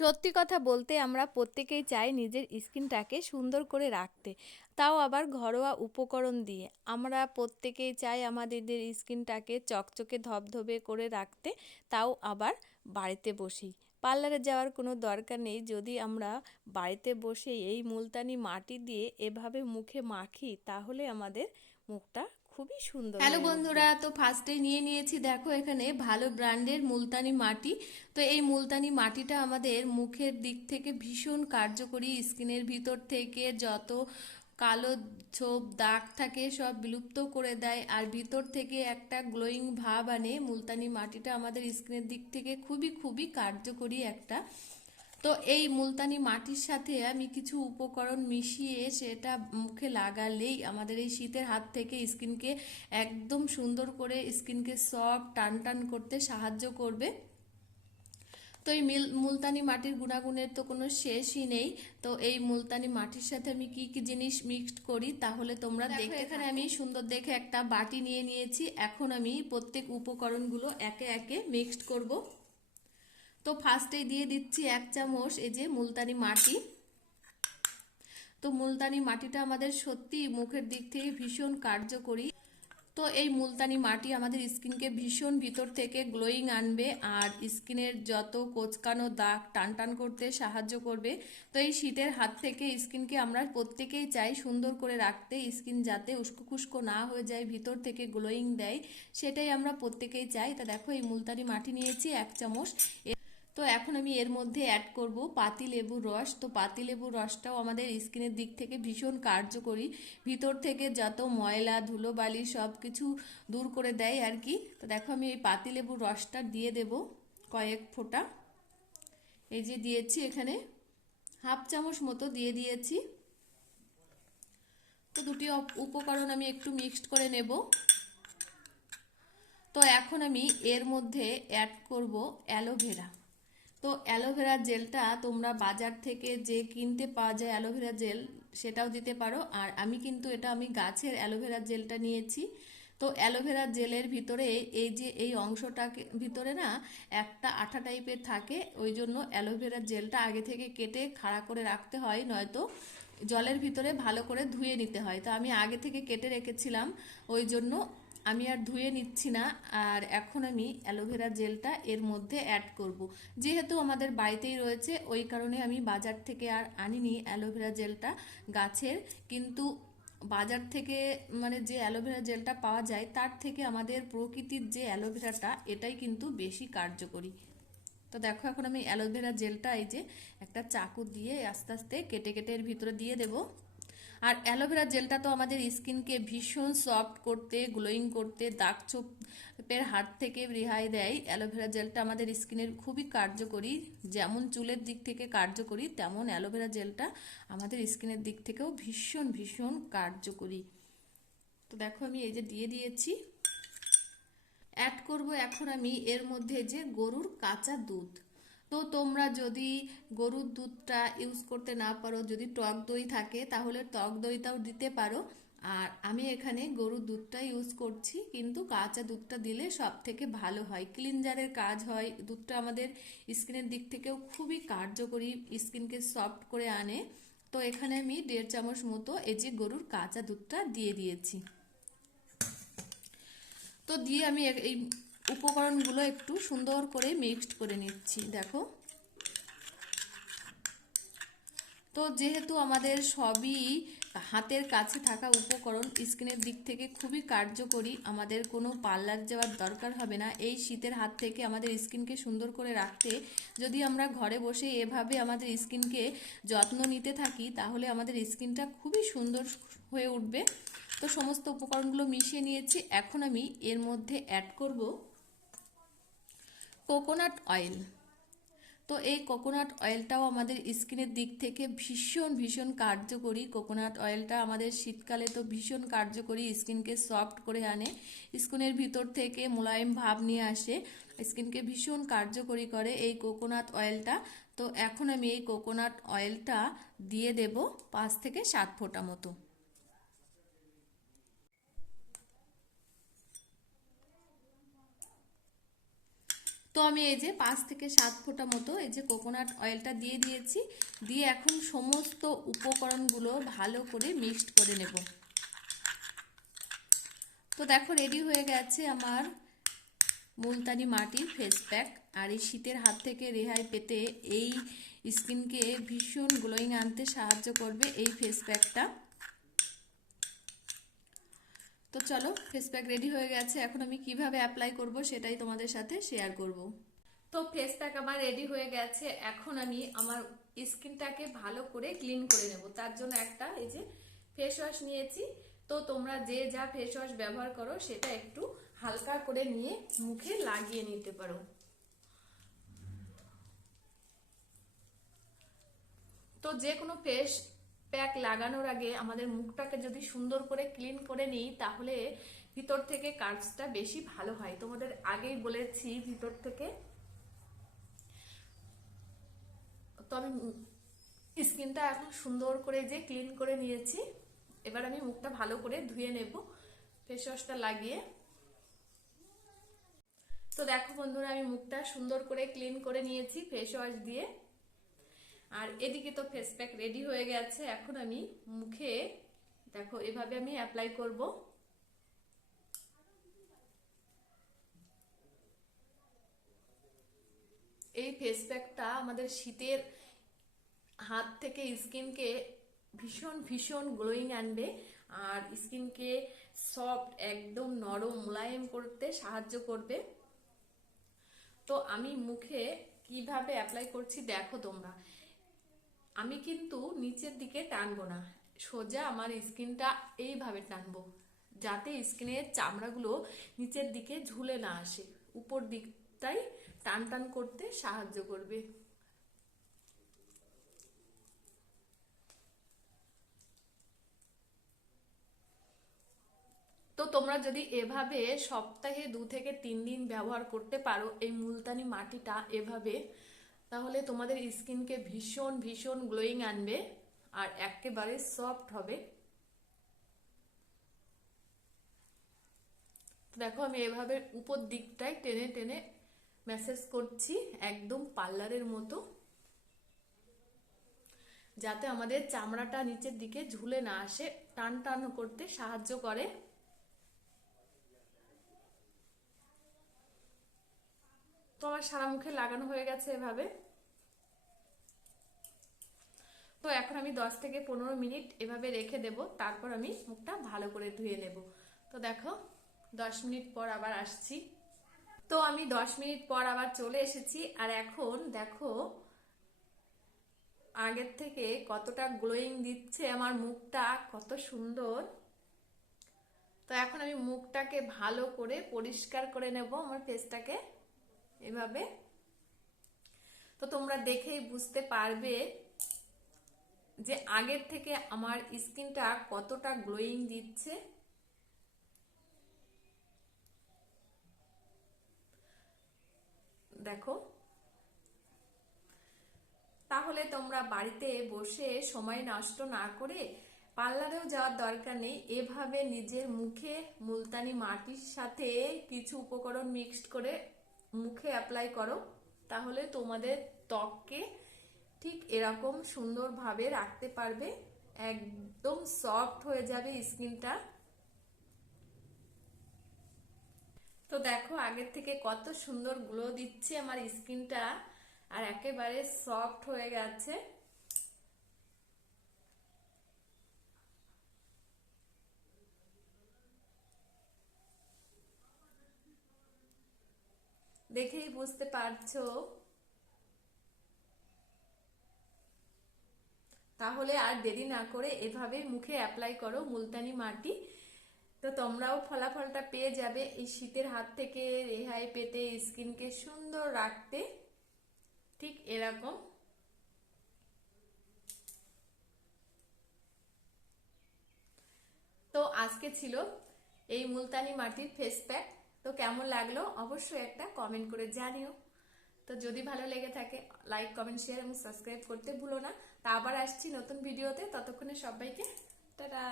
সত্যি কথা বলতে আমরা প্রত্যেকেই চাই নিজের স্কিনটাকে সুন্দর করে রাখতে। তাও আবার ঘরোয়া উপকরণ দিয়ে। আমরা প্রত্যেকেই চাই আমাদের স্কিনটাকে চকচকে ধবধবে করে রাখতে। তাও আবার বাড়িতে বসেই। পার্লারে যাওয়ার কোনো দরকার নেই। যদি আমরা বাড়িতে বসে এই মুলতানি মাটি দিয়ে এভাবে মুখে মাখি, তাহলে আমাদের মুখটা খুবই সুন্দর হ্যালো বন্ধুরা তো ফার্স্টে নিয়ে নিয়েছি দেখো এখানে ভালো ব্র্যান্ডের মুলতানি মাটি। তো এই মুলতানি মাটিটা আমাদের মুখের দিক থেকে ভীষণ কার্যকরী। স্কিনের ভিতর থেকে যত কালো ছোপ দাগ থাকে সব বিলুপ্ত করে দেয়। আর ভিতর থেকে একটা গ্লোয়িং ভাব আনে। মুলতানি মাটিটা আমাদের স্কিনের দিক থেকে খুবই খুবই কার্যকরী একটা তো এই মুলতানি মাটির সাথে আমি কিছু উপকরণ মিশিয়ে সেটা মুখে লাগালেই আমাদের এই শীতের হাত থেকে স্কিনকে একদম সুন্দর করে স্কিনকে সফট টান টান করতে সাহায্য করবে। তো এই মিল মুলতানি মাটির গুণাগুণের তো কোনো শেষই নেই। তো এই মুলতানি মাটির সাথে আমি কি কি জিনিস মিক্সড করি তাহলে তোমরা দেখো এখানে আমি সুন্দর দেখে একটা বাটি নিয়ে নিয়েছি। এখন আমি প্রত্যেক উপকরণগুলো একে একে মিক্সড করব। তো ফার্স্টে দিয়ে দিচ্ছি এক চামচ এই যে মুলতানি মাটি। তো মুলতানি মাটিটা আমাদের সত্যি মুখের দিক থেকে ভীষণ কার্যকরী। তো এই মুলতানি মাটি আমাদের স্কিনকে ভীষণ ভিতর থেকে গ্লোয়িং আনবে আর স্কিনের যত কোচকানো দাগ টান টান করতে সাহায্য করবে। তো এই শীতের হাত থেকে স্কিনকে আমরা প্রত্যেকেই চাই সুন্দর করে রাখতে, স্কিন যাতে উস্কো খুস্কো না হয়ে যায়, ভিতর থেকে গ্লোয়িং দেয়, সেটাই আমরা প্রত্যেকেই চাই। তা দেখো এই মুলতানি মাটি নিয়েছি এক চামচ। তো এখন আমি এর মধ্যে অ্যাড করব পাতি লেবুর রস। তো পাতি লেবুর রসটাও আমাদের স্কিনের দিক থেকে ভীষণ কার্যকরী। ভিতর থেকে যত ময়লা, ধুলোবালি সব কিছু দূর করে দেয় আর কি। তো দেখো আমি এই পাতি লেবুর রসটা দিয়ে দেব কয়েক ফোঁটা। এই যে দিয়েছি এখানে হাফ চামচ মতো দিয়ে দিয়েছি। তো দুটি উপকরণ আমি একটু মিক্সড করে নেব। তো এখন আমি এর মধ্যে অ্যাড করব অ্যালোভেরা তো অ্যালোভেরা জেলটা তোমরা বাজার থেকে যে কিনতে পাওয়া যায় অ্যালোভেরা জেল, সেটাও দিতে পারো। আর আমি কিন্তু এটা আমি গাছের অ্যালোভেরা জেলটা নিয়েছি। তো অ্যালোভেরা জেলের ভিতরে এই যে এই অংশটাকে, ভিতরে না একটা আঠা টাইপের থাকে, ওই জন্য অ্যালোভেরা জেলটা আগে থেকে কেটে খাড়া করে রাখতে হয়, নয়তো জলের ভিতরে ভালো করে ধুয়ে নিতে হয়। তো আমি আগে থেকে কেটে রেখেছিলাম, ওই জন্য আমি আর ধুয়ে নিচ্ছি না, আর এখন আমি অ্যালোভেরা জেলটা এর মধ্যে অ্যাড করব। যেহেতু আমাদের বাড়িতেই রয়েছে, ওই কারণে আমি বাজার থেকে আর আনিনি অ্যালোভেরা জেলটা গাছের। কিন্তু বাজার থেকে মানে যে অ্যালোভেরা জেলটা পাওয়া যায়, তার থেকে আমাদের প্রকৃতির যে অ্যালোভেরাটা, এটাই কিন্তু বেশি কার্যকরী। তো দেখো এখন আমি অ্যালোভেরা জেলটা এই যে একটা চাকু দিয়ে আস্তে আস্তে কেটে কেটে এর ভিতরে দিয়ে দেবো। আর অ্যালোভেরা জেলটা তো আমাদের স্কিনকে ভীষণ সফট করতে, গ্লোয়িং করতে, দাগ চোপের হাত থেকে রেহাই দেয়। অ্যালোভেরা জেলটা আমাদের স্কিনের খুবই কার্যকরী, যেমন চুলের দিক থেকে কার্যকরী, তেমন অ্যালোভেরা জেলটা আমাদের স্কিনের দিক থেকেও ভীষণ ভীষণ কার্যকরী। তো দেখো আমি এই যে দিয়ে দিয়েছি। অ্যাড করব এখন আমি এর মধ্যে যে গরুর কাঁচা দুধ। তো তোমরা যদি গরুর দুধটা ইউজ করতে না পারো, যদি টক দই থাকে, তাহলে টক দইটাও দিতে পারো। আর আমি এখানে গরুর দুধটা ইউজ করছি, কিন্তু কাঁচা দুধটা দিলে সব থেকে ভালো হয়। ক্লিনজারের কাজ হয়, দুধটা আমাদের স্কিনের দিক থেকেও খুবই কার্যকরী স্কিনকে সফট করে আনে। তো এখানে আমি দেড় চামচ মতো এই যে গরুর কাঁচা দুধটা দিয়ে দিয়েছি। তো দিয়ে আমি এই উপকরণগুলো একটু সুন্দর করে মিক্সড করে নিচ্ছি, দেখো। তো যেহেতু আমাদের সবই হাতের কাছে থাকা উপকরণ, স্কিনের দিক থেকে খুবই কার্যকরী, আমাদের কোনো পার্লার যাওয়ার দরকার হবে না। এই শীতের হাত থেকে আমাদের স্কিনকে সুন্দর করে রাখতে, যদি আমরা ঘরে বসে এভাবে আমাদের স্কিনকে যত্ন নিতে থাকি, তাহলে আমাদের স্কিনটা খুবই সুন্দর হয়ে উঠবে। তো সমস্ত উপকরণগুলো মিশিয়ে নিয়েছি, এখন আমি এর মধ্যে অ্যাড করব। কোকোনাট অয়েল তো এই কোকোনাট অয়েলটাও আমাদের স্কিনের দিক থেকে ভীষণ ভীষণ কার্যকরী। কোকোনাট অয়েলটা আমাদের শীতকালে তো ভীষণ কার্যকরী। স্কিনকে সফট করে আনে। স্কিনের ভিতর থেকে মোলায়েম ভাব নিয়ে আসে। স্কিনকে ভীষণ কার্যকরী করে এই কোকোনাট অয়েলটা তো এখন আমি এই কোকোনাট অয়েলটা দিয়ে দেব পাঁচ থেকে সাত ফোঁটা মতো। তো আমি এই যে পাঁচ থেকে সাত ফোঁটা মতো এই যে কোকোনাট অয়েলটা দিয়ে দিয়েছি, দিয়ে এখন সমস্ত উপকরণগুলো ভালো করে মিক্সড করে নেব। তো দেখো রেডি হয়ে গেছে আমার মুলতানি মাটির ফেস প্যাক আর এই শীতের হাত থেকে রেহাই পেতে এই স্কিনকে ভীষণ গ্লোয়িং আনতে সাহায্য করবে এই ফেস প্যাকটা তো চলো ফেস প্যাক রেডি হয়ে গেছে। এখন আমি কীভাবে অ্যাপ্লাই করব সেটাই তোমাদের সাথে শেয়ার করব। তো ফেস প্যাক আমার রেডি হয়ে গেছে। এখন আমি আমার স্কিনটাকে ভালো করে ক্লিন করে নেব। তার জন্য একটা এই যে ফেস ওয়াশ নিয়েছি। তো তোমরা যে যা ফেস ওয়াশ ব্যবহার করো, সেটা একটু হালকা করে নিয়ে মুখে লাগিয়ে নিতে পারো। তো যে কোনো ফেস প্যাক লাগানোর আগে আমাদের মুখটাকে যদি সুন্দর করে ক্লিন করে নিই, তাহলে ভিতর থেকে কার্ভসটা বেশি ভালো হয়। তোমাদের আগেই বলেছি ভিতর থেকে। তো আমি স্কিনটা এখন সুন্দর করে যে ক্লিন করে নিয়েছি, এবার আমি মুখটা ভালো করে ধুয়ে নেব ফেস ওয়াশটা লাগিয়ে। তো দেখো বন্ধুরা, আমি মুখটা সুন্দর করে ক্লিন করে নিয়েছি ফেস ওয়াশ দিয়ে। আর এদিকে তো ফেস প্যাক রেডি হয়ে গেছে। এখন আমি মুখে, দেখো, এভাবে আমি অ্যাপ্লাই করব। এই ফেস প্যাকটা আমাদের শীতের হাত থেকে স্কিনকে ভীষণ ভীষণ গ্লোয়িং আনবে। আর স্কিনকে সফট একদম নরম, মোলায়েম করতে সাহায্য করবে। তো আমি মুখে কীভাবে অ্যাপ্লাই করছি দেখো তোমরা। আমি কিন্তু নিচের দিকে টানবো না। সোজা আমার স্কিনটা এইভাবে টানবো, যাতে স্কিনের চামড়াগুলো নিচের দিকে ঝুলে না আসে। উপর দিকটাই টান টান করতে সাহায্য করবে। তো তোমরা যদি এভাবে সপ্তাহে দু থেকে তিন দিন ব্যবহার করতে পারো, এই মুলতানি মাটিটা এভাবে তাহলে তোমাদের স্কিনকে ভীষণ ভীষণ গ্লোয়িং আনবে আর একেবারে সফট হবে। দেখো আমি এভাবে উপর দিকটায় টেনে টেনে মেসেজ করছি একদম পার্লারের মতো, যাতে আমাদের চামড়াটা নিচের দিকে ঝুলে না আসে, টান টান করতে সাহায্য করে। তো আমার সারা মুখে লাগানো হয়ে গেছে এভাবে। তো এখন আমি দশ থেকে পনেরো মিনিট এভাবে রেখে দেব, তারপর আমি মুখটা ভালো করে ধুয়ে নেব। তো দেখো, দশ মিনিট পর আবার আসছি। তো আমি দশ মিনিট পর আবার চলে এসেছি, আর এখন দেখো, আগের থেকে কতটা গ্লোয়িং দিচ্ছে আমার মুখটা, কত সুন্দর। তো এখন আমি মুখটাকে ভালো করে পরিষ্কার করে নেব, আমার ফেসটাকে এভাবে। তো তোমরা দেখেই বুঝতে পারবে যে আগের থেকে আমার স্কিনটা কতটা গ্লোয়িং দিচ্ছে। দেখো। তাহলে তোমরা বাড়িতে বসে সময় নষ্ট না করে পার্লারেও যাওয়ার দরকার নেই। এভাবে নিজের মুখে মুলতানি মাটির সাথে কিছু উপকরণ মিক্সড করে মুখে অ্যাপ্লাই করো, তাহলে তোমাদের ত্বককে ঠিক এরকম সুন্দরভাবে রাখতে পারবে, একদম সফট হয়ে যাবে স্কিনটা তো দেখো, আগের থেকে কত সুন্দর গ্লো দিচ্ছে আমার স্কিনটা আর একেবারে সফট হয়ে গেছে। দেখেই বুঝতে পারছ? তাহলে আর দেরি না করে এভাবে মুখে অ্যাপ্লাই করো মুলতানি মাটি। তো তোমরাও ফলাফলটা পেয়ে যাবে এই শীতের হাত থেকে রেহাই পেতে, স্কিনকে সুন্দর রাখতে। ঠিক এরকম। তো আজকে ছিল এই মুলতানি মাটির ফেস প্যাক তো কেমন লাগল? অবশ্যই একটা কমেন্ট করে জানিও। তো যদি ভালো লেগে থাকে লাইক কমেন্ট শেয়ার এবং সাবস্ক্রাইব করতে ভুলো না। তা আবার আসছি নতুন ভিডিওতে ততক্ষণে সবাইকে, টাটা!